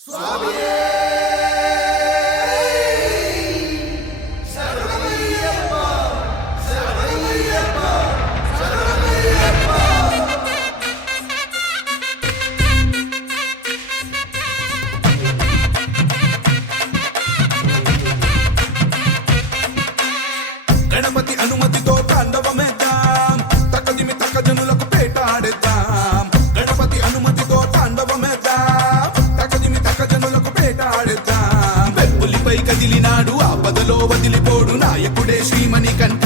గణపతి అనుమతితో తాండవమేద్దాం, తక్కదిమి తక్క జనులకు పేటాడేద్దాం. గణపతి అనుమతితో తాండవమేద్దాం, తక్కదిమి తక్క జనులకు పేటాడేద్దాం. వెప్పులిపై కదిలినాడు ఆపదలో వదిలిపోడు నాయకుడే శ్రీమణికంఠ.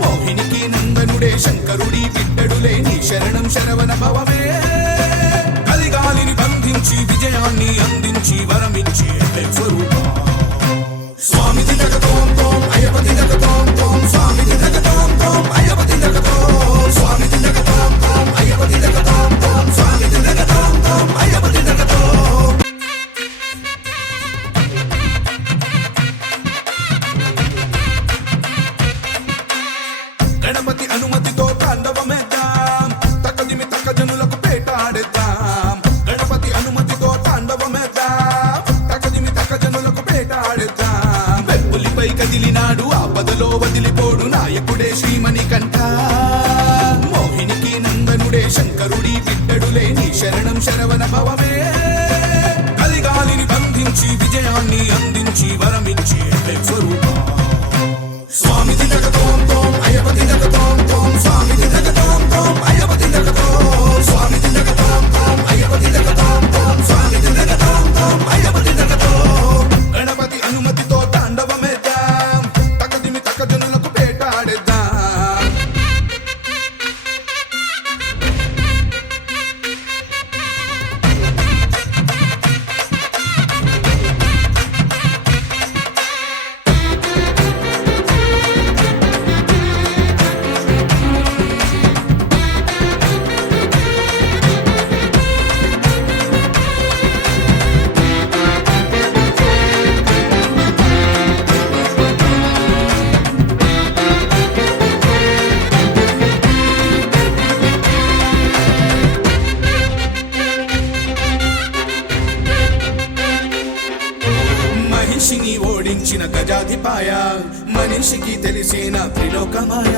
మోహినికి నందనుడే శంకరుడి బిడ్డడులే నీ శరణం శరవణ భవమే. కలిగాలిని బంధించి విజయాన్ని అందించి వరమించి స్వరూపం స్వామి జగతోం తోం అయ్యపతి జగతోం తోం స్వామి జగతోం తోం అయ్యపతి జగతోం స్వామి జగతోం తోం అయ్యపతి జగతోం తోం స్వామి జగతోం తోం అయ్యపతి జగతోం. గణపతి అనుమతితో తాండవమేద్దాం, తక్కదిమి తక్క జనులకు పేటాడేద్దాం. గణపతి అనుమతితో తాండవమేద్దాం, తక్కదిమి తక్క జనులకు పేటాడేద్దాం. వెప్పులిపై కదిలినాడు ఆపదలో వదిలిపోడు నాయకుడే శ్రీమణికంఠ. మోహినికి నందనుడే శంకరుడి బిడ్డడులే నీ శరణం శరవణ భవమే. కలిగాలిని బంధించి విజయాన్ని అందించి వరమించి స్వరూపం స్వామి జగతోం తోం అయ్యపతి జగతోం తోం స్వామి జగతోం తోం అయ్యపతి జగతోం స్వామి జగతోం తోం అయ్యపతి జగతోం తోం స్వామి జగతోం తోం అయ్యపతి జగతోం. గణపతి అనుమతితో తాండవమేద్దాం, తక్కదిమి తక్క జనులకు పేటాడేద్దాం. మహిషిని ఓడించిన గజాధిపాయ, మనిషికి తెలిసిన త్రిలోకమాయ.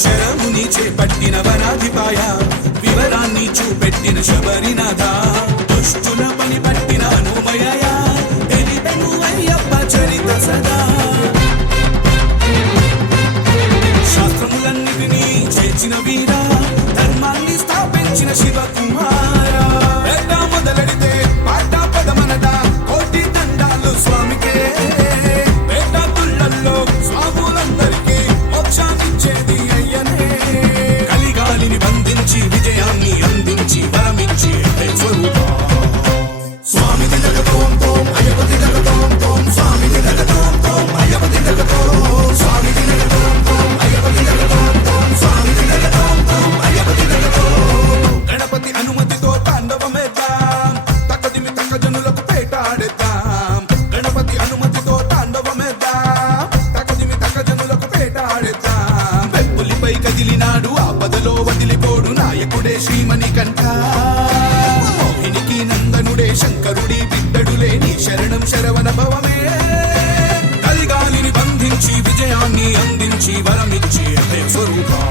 శరముని చేపట్టిన వనాధిపాయ, వివరాన్ని చూపెట్టిన శబరినాథ. దుష్టుల పని పట్టిన అనుమయ, తెలిపెను అయ్యప్ప చరిత సదా. శాస్త్రములన్నిటినీ చేర్చిన వీర, ధర్మాన్ని స్థాపించిన శివకుమార. వేట మొదలెడితే పాట పదమనట, కోటి దండాలు స్వామికే. వేట తుళ్ళల్లో స్వాములందరికీ మోక్షాన్నిచ్చేది అయ్యనే. కలిగాలిని బంధించి విజయాన్ని అందించి వరమించి స్వరూపం స్వామి జగతోం తోం అయ్యపతి జగతోం తోం స్వామి జగతోం తోం అయ్యపతి జగతోం స్వామి జగతోం తోం అయ్యపతి జగతోం తోం స్వామి జగతోం తోం అయ్యపతి జగతోం. గణపతి అనుమతితో తాండవమేద్దాం, తక్కదిమి తక్క జనులకు పేటాడేద్దాం. గణపతి అనుమతితో తాండవమేద్దాం, తక్కదిమి తక్క జనులకు పేటాడేద్దాం. వెప్పులిపై కదిలినాడు ఆపదలో వదిలిపోడు నాయకుడే శ్రీమణికంఠ. మోహినికి నందనుడే శంకరుడి బిడ్డడులే నీ శరణం శరవణ భవమే. కలిగాలిని బంధించి విజయాన్ని అందించి వరమిచ్చి స్వరూపం